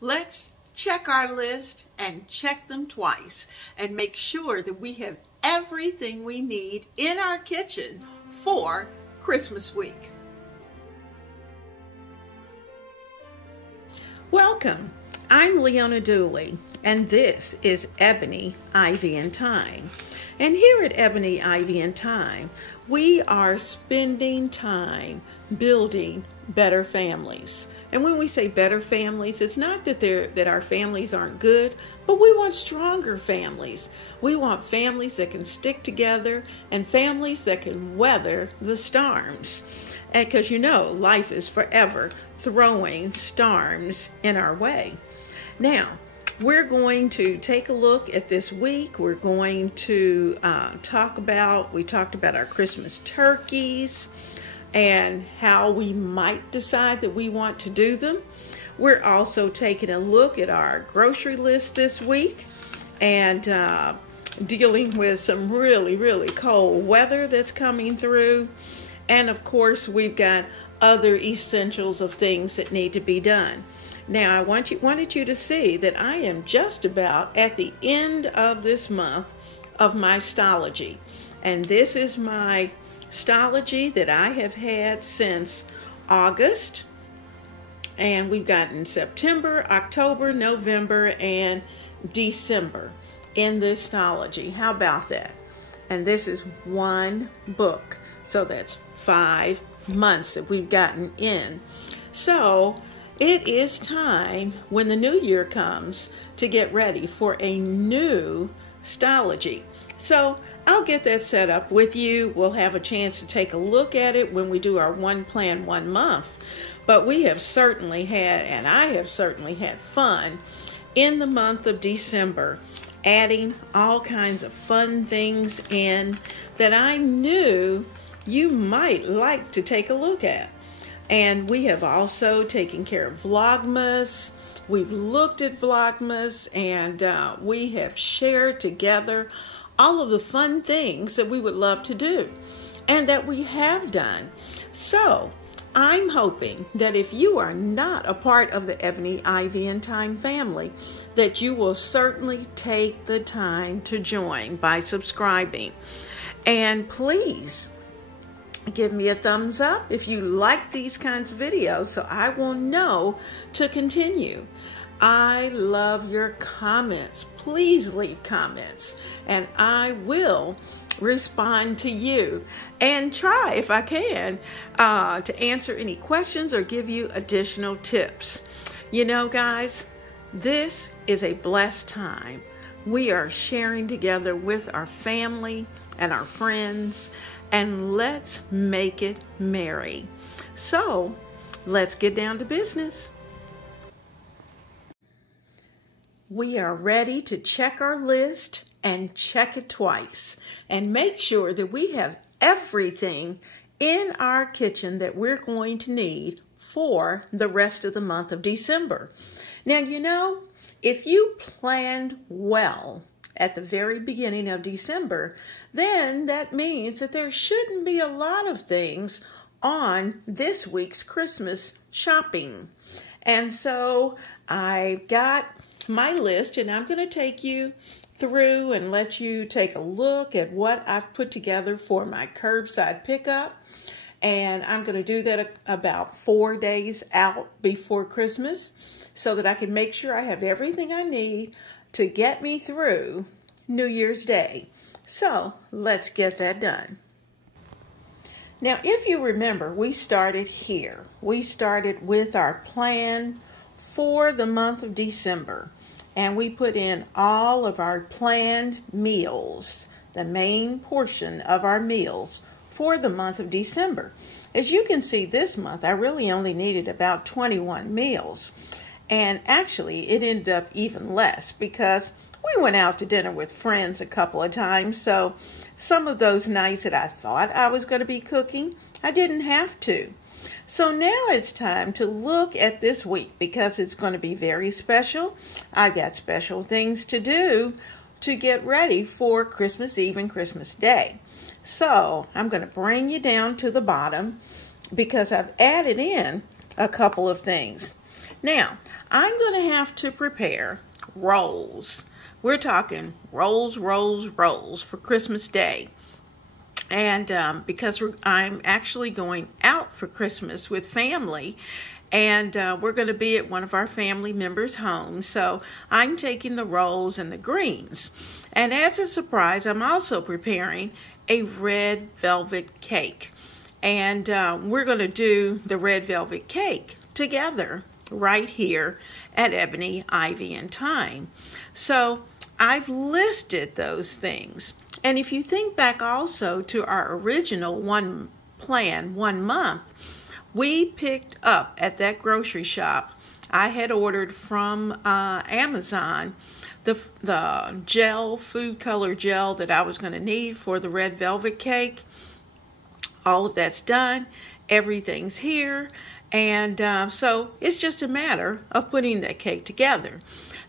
Let's check our list and check them twice and make sure that we have everything we need in our kitchen for Christmas week. Welcome. I'm Leona Dooley, and this is Ebony, Ivy, and Thyme. And here at Ebony, Ivy, and Thyme, we are spending time building better families. And when we say better families, it's not that our families aren't good, but we want stronger families. We want families that can stick together and families that can weather the storms. And because you know, life is forever throwing storms in our way. Now, we're going to take a look at this week. We're going to we talked about our Christmas turkeys and how we might decide that we want to do them. We're also taking a look at our grocery list this week and dealing with some really, really cold weather that's coming through. And of course, we've got other essentials of things that need to be done. Now, I wanted you to see that I am just about at the end of this month of my stology. And this is my stology that I have had since August. And we've gotten September, October, November, and December in this stology. How about that? And this is one book. So that's 5 months that we've gotten in. So it is time when the new year comes to get ready for a new stology. So I'll get that set up with you. We'll have a chance to take a look at it when we do our one plan, 1 month. But we have certainly had, and I have certainly had fun in the month of December, adding all kinds of fun things in that I knew you might like to take a look at. And we have also taken care of VLOGmas. We've looked at VLOGmas, and we have shared together all of the fun things that we would love to do and that we have done. So I'm hoping that if you are not a part of the Ebony, Ivy, and Thyme family, that you will certainly take the time to join by subscribing. And please give me a thumbs up if you like these kinds of videos so I will know to continue. I love your comments. Please leave comments and I will respond to you and try, if I can, to answer any questions or give you additional tips. You know, guys, this is a blessed time. We are sharing together with our family and our friends, and let's make it merry. So let's get down to business. We are ready to check our list and check it twice and make sure that we have everything in our kitchen that we're going to need for the rest of the month of December. Now, you know, if you planned well at the very beginning of December, then that means that there shouldn't be a lot of things on this week's Christmas shopping. And so I've got my list, and I'm going to take you through and let you take a look at what I've put together for my curbside pickup. And I'm going to do that about 4 days out before Christmas so that I can make sure I have everything I need to get me through New Year's Day. So let's get that done. Now, if you remember, we started here. We started with our plan for the month of December, and we put in all of our planned meals, the main portion of our meals for the month of December. As you can see, this month I really only needed about 21 meals. And actually, it ended up even less because we went out to dinner with friends a couple of times. So some of those nights that I thought I was going to be cooking, I didn't have to. So now it's time to look at this week because it's going to be very special. I got special things to do to get ready for Christmas Eve and Christmas Day. So I'm going to bring you down to the bottom because I've added in a couple of things. Now, I'm going to have to prepare rolls. We're talking rolls, rolls, rolls for Christmas Day. And because I'm actually going out for Christmas with family, and we're going to be at one of our family members' homes, so I'm taking the rolls and the greens. And as a surprise, I'm also preparing a red velvet cake. And we're going to do the red velvet cake together right here at Ebony, Ivy, and Thyme. So I've listed those things. And if you think back also to our original one month, we picked up at that grocery shop. I had ordered from Amazon the gel, food color gel that I was going to need for the red velvet cake. All of that's done. Everything's here. And so it's just a matter of putting that cake together.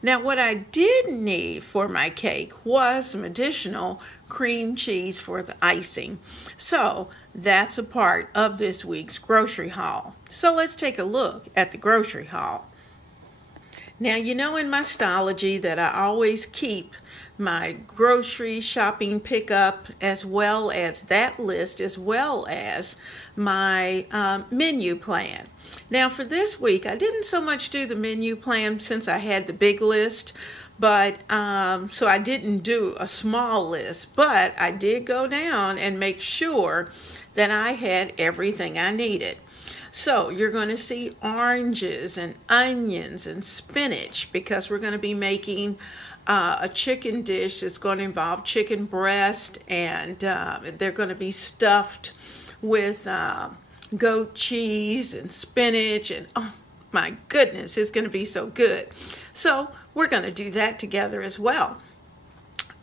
Now, what I did need for my cake was some additional cream cheese for the icing. So that's a part of this week's grocery haul. So let's take a look at the grocery haul. Now, you know in my Stylogy that I always keep my grocery shopping pickup as well as that list, as well as my menu plan. Now for this week, I didn't so much do the menu plan since I had the big list, but so I didn't do a small list, but I did go down and make sure that I had everything I needed. So you're going to see oranges and onions and spinach because we're going to be making a chicken dish that's going to involve chicken breast, and they're going to be stuffed with goat cheese and spinach, and oh my goodness, it's going to be so good. So we're going to do that together as well.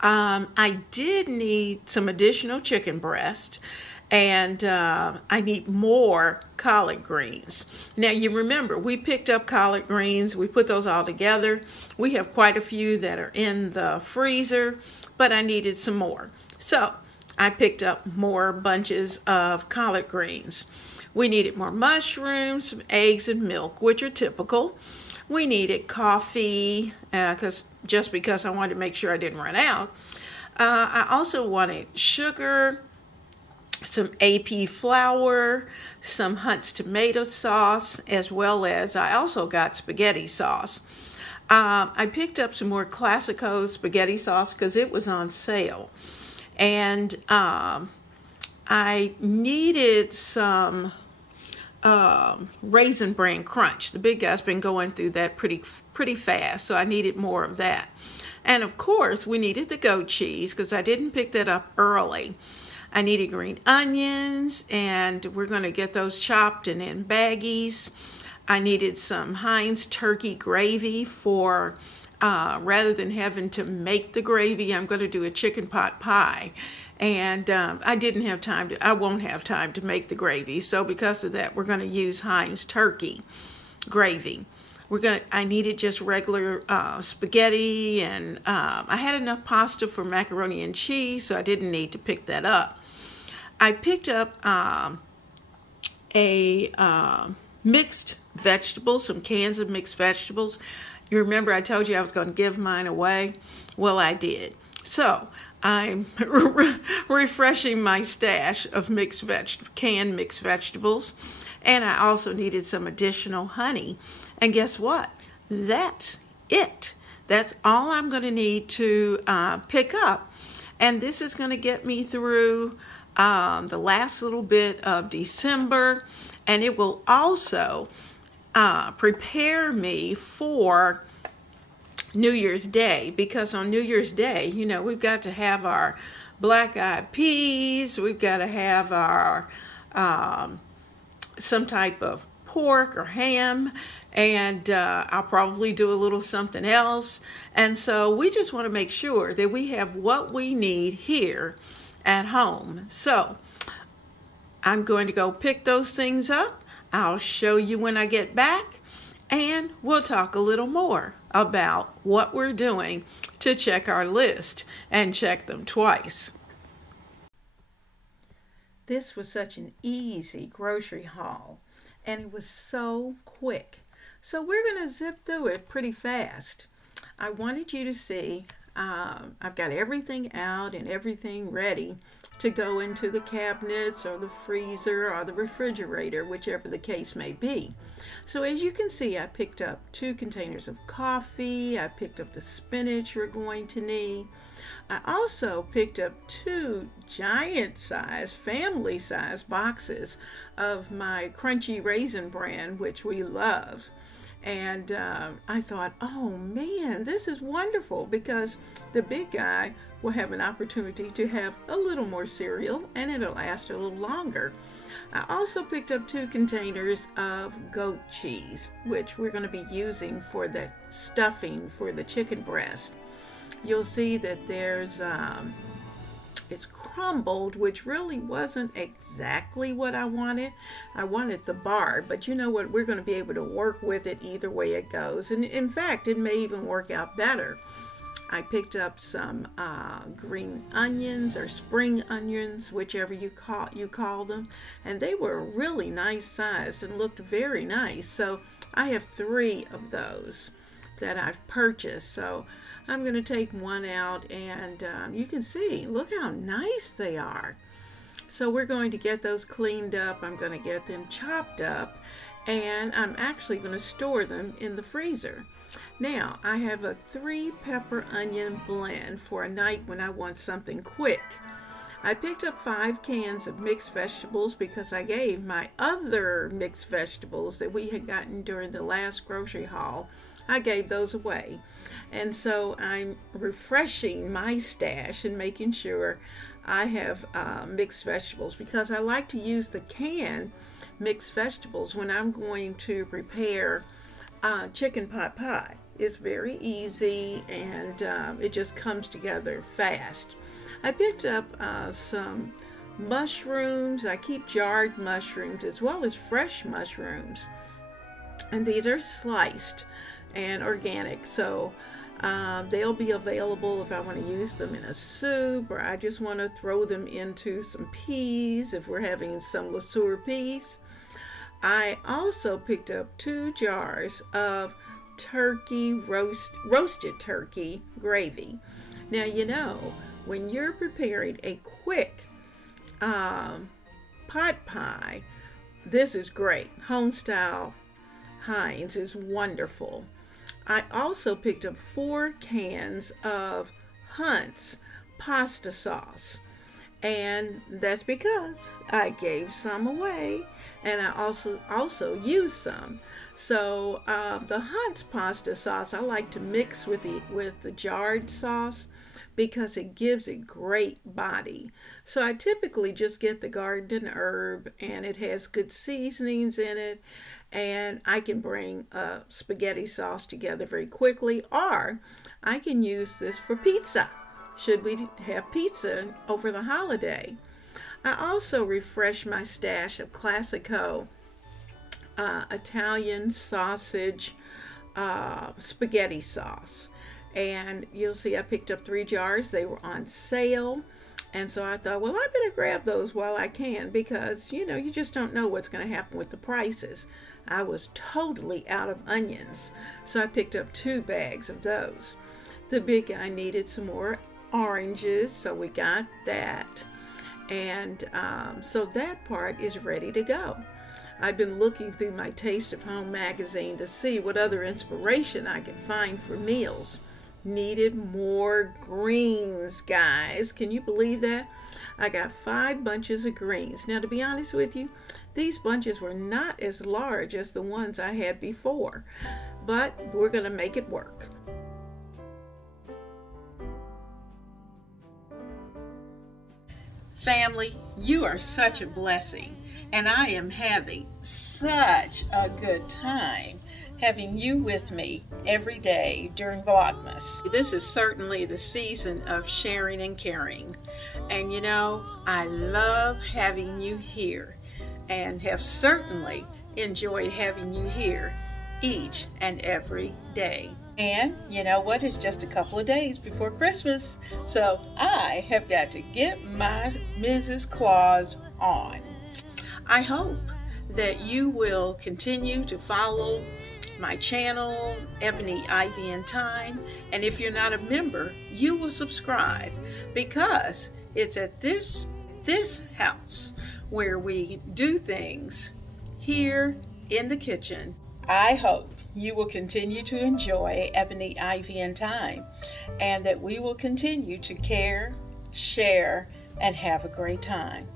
I did need some additional chicken breast, and I need more collard greens. Now you remember we picked up collard greens, we put those all together. We have quite a few that are in the freezer, but I needed some more. So I picked up more bunches of collard greens. We needed more mushrooms, some eggs, and milk, which are typical. We needed coffee, just because I wanted to make sure I didn't run out. I also wanted sugar, some AP flour, some Hunt's tomato sauce, as well as I also got spaghetti sauce. I picked up some more Classico spaghetti sauce because it was on sale. And I needed some Raisin Bran Crunch. The big guy's been going through that pretty fast, so I needed more of that. And of course, we needed the goat cheese because I didn't pick that up early. I needed green onions, and we're going to get those chopped and in baggies. I needed some Heinz turkey gravy for, rather than having to make the gravy, I'm going to do a chicken pot pie. And I won't have time to make the gravy. So because of that, we're going to use Heinz turkey gravy. I needed just regular spaghetti, and I had enough pasta for macaroni and cheese, so I didn't need to pick that up. I picked up mixed vegetables, some cans of mixed vegetables. You remember I told you I was going to give mine away? Well, I did. So I'm refreshing my stash of canned mixed vegetables. And I also needed some additional honey. And guess what? That's it. That's all I'm going to need to pick up. And this is going to get me through the last little bit of December. And it will also prepare me for New Year's Day. Because on New Year's Day, you know, we've got to have our black-eyed peas. We've got to have our some type of pork or ham, and I'll probably do a little something else. And so we just want to make sure that we have what we need here at home. So I'm going to go pick those things up. I'll show you when I get back, and we'll talk a little more about what we're doing to check our list and check them twice. This was such an easy grocery haul, and it was so quick. So we're going to zip through it pretty fast. I wanted you to see I've got everything out and everything ready to go into the cabinets or the freezer or the refrigerator, whichever the case may be. So as you can see, I picked up 2 containers of coffee. I picked up the spinach we're going to need. I also picked up 2 giant size, family size boxes of my crunchy raisin bran, which we love. And I thought, oh man, this is wonderful, because the big guy will have an opportunity to have a little more cereal and it'll last a little longer. I also picked up 2 containers of goat cheese, which we're going to be using for the stuffing for the chicken breast. You'll see that there's it's crumbled, which really wasn't exactly what I wanted. I wanted the barb, but you know what, we're going to be able to work with it either way it goes, and in fact it may even work out better. I picked up some green onions or spring onions, whichever you call them, and they were really nice size and looked very nice. So I have 3 of those that I've purchased. So I'm going to take one out, and you can see, look how nice they are. So we're going to get those cleaned up. I'm going to get them chopped up, and I'm actually going to store them in the freezer. Now, I have a 3 pepper onion blend for a night when I want something quick. I picked up 5 cans of mixed vegetables because I gave my other mixed vegetables that we had gotten during the last grocery haul, I gave those away. And so I'm refreshing my stash and making sure I have mixed vegetables, because I like to use the canned mixed vegetables when I'm going to prepare chicken pot pie. It's very easy, and it just comes together fast. I picked up some mushrooms. I keep jarred mushrooms as well as fresh mushrooms, and these are sliced and organic, so they'll be available if I want to use them in a soup, or I just want to throw them into some peas if we're having some LeSueur peas. I also picked up 2 jars of roasted turkey gravy. Now, you know, when you're preparing a quick pot pie, this is great. Home style Heinz is wonderful. I also picked up 4 cans of Heinz pasta sauce, and that's because I gave some away, and I also used some. So the Heinz pasta sauce I like to mix with the jarred sauce, because it gives it great body. So I typically just get the garden herb, and it has good seasonings in it, and I can bring spaghetti sauce together very quickly, or I can use this for pizza should we have pizza over the holiday. I also refresh my stash of Classico Italian sausage spaghetti sauce. And you'll see I picked up 3 jars. They were on sale. And so I thought, well, I better grab those while I can, because, you know, you just don't know what's going to happen with the prices. I was totally out of onions, so I picked up 2 bags of those. The big guy needed some more oranges, so we got that. And so that part is ready to go. I've been looking through my Taste of Home magazine to see what other inspiration I could find for meals. Needed more greens, guys. Can you believe that? I got 5 bunches of greens. Now, to be honest with you, these bunches were not as large as the ones I had before, but we're going to make it work. Family, you are such a blessing, and I am having such a good time having you with me every day during Vlogmas. This is certainly the season of sharing and caring, and you know, I love having you here, and have certainly enjoyed having you here each and every day. And you know what? It's just a couple of days before Christmas, so I have got to get my Mrs. Claus on. I hope that you will continue to follow my channel, Ebony, Ivy, and Thyme. And if you're not a member, you will subscribe, because it's at this house where we do things here in the kitchen. I hope you will continue to enjoy Ebony, Ivy, and Thyme, and that we will continue to care, share, and have a great time.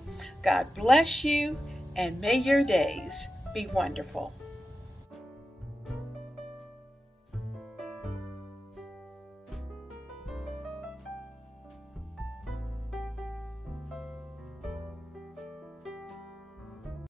God bless you, and may your days be wonderful.